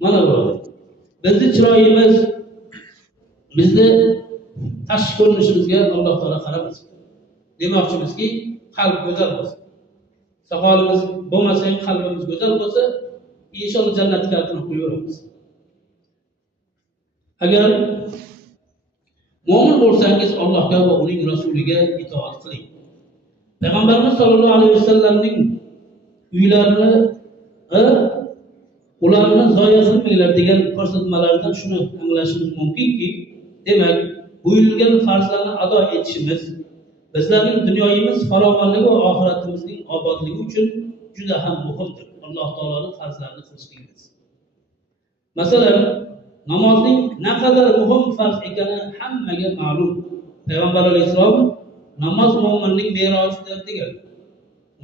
Mana bu. Bizni chiroyimiz, bizni tashqi ko'rinishimizga Alloh taolo qaramas. Demoqchimizki, qalb go'zal bo'lsin. Soqolimiz bo'lmasa ham qalbimiz go'zal bo'lsa, inshaalloh jannatga kalitini qo'yaveramiz. Agar mo'min bo'lsangiz Allohga va uning rasuliga itoat qiling. Payg'ambarimiz sollallohu alayhi vasallamning uylarini ularni zoya qilmanglar degan ko'rsatmalardan shuni anglashimiz mumkinki, demak, buyurilgan farzlarni ado etishimiz bizlarning dunyoyimiz farovonligi va oxiratimizning obodligi uchun juda ham muhimdir. Alloh taoloning farzlarini qilishligimiz. Masalan, namozning naqadar muhim farz ekani hammaga ma'lum. Payg'ambar alayhisalom namoz mo'minning merojidir degan.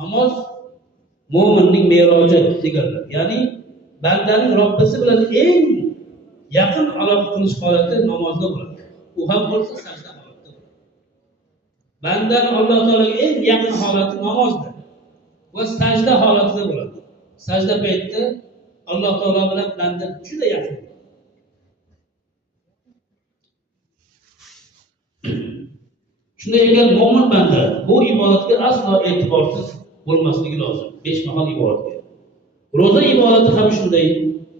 Namoz mo'minning meroji deganlar. Ya'ni bandaning Robbisi bilan eng yaqin aloqa qilish holati namozda bo'ladi. U ham bo'lsa sajda holatida bo'ladi. Bandaning Alloh taologa eng yaqin holati namozda va sajda holatida bo'ladi. Sajda paytida Alloh taolo bilan banda juda yaqin. Shunday ekan mo'min banda bu ibodatga aslo e'tiborsiz bo'lmasligi lozim. 5 mahal ibodatga. Roza ibodati ham shunday.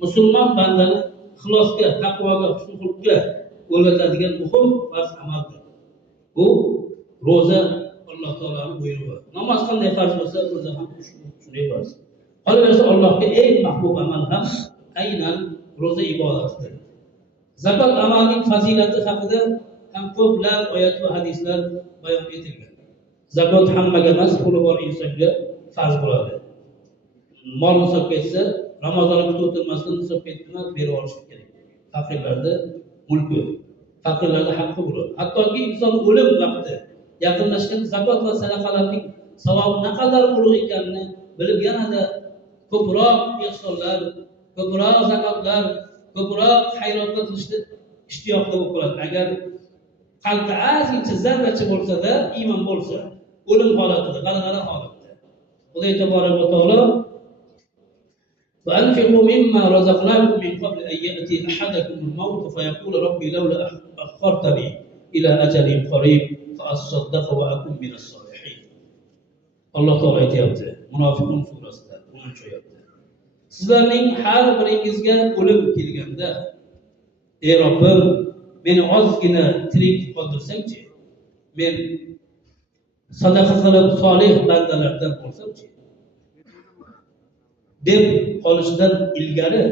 Musulmon bandani ixlosga, taqvoga, husn-xulqqa o'rgatadigan muhim farz amaldir. Bu roza Alloh taolaning buyrug'i. Namoz qanday farz bo'lsa, roza ham shunday farz. Qolaversa Allohga eng mahbub amal ham aynan roza ibodatidir. Zakot amalining fazilati haqida ham ko'plab oyat va hadislar bayon etilgan. Zakot hammaga emas, puli bor insonga farz bo'ladi. Mol hisob ketsa, Ramazon oyida o'tilmasdan hisob ketma berib olish kerak. Faqirlarda mulki, faqirlarda haqqi bo'ladi. Hattoki inson o'lim vaqti yaqinlashgan zakot va sadaqalarning savobi naqadar ulug' ekanini bilib yanada ko'proq ihsonlar, ko'proq zakotlar, ko'proq xayrotlar qilishni ishtiyoqda bo'lib qoladi. Agar qalbda ozgincha zarracha bo'lsa-da, iymon bo'lsa, o'lim holatida, g'alg'ala holatida. Xudo tabolak va taolo وأنفقوا مما رزقناكم من قبل أن يأتي أحدكم الموت فيقول ربي لولا أخرتني إلى أجل قريب فأصدق وأكون من الصالحين. الله تعالى aytayapti, Munofiqun surasida 10-oyatda. Sizlarning har biringizga o'lim kelganda, ey Robbim, meni ozgina tirik qoldirsangchi, men sadaqa qilib solih bandalardan bo'lsamchi deb qolishdan ilgari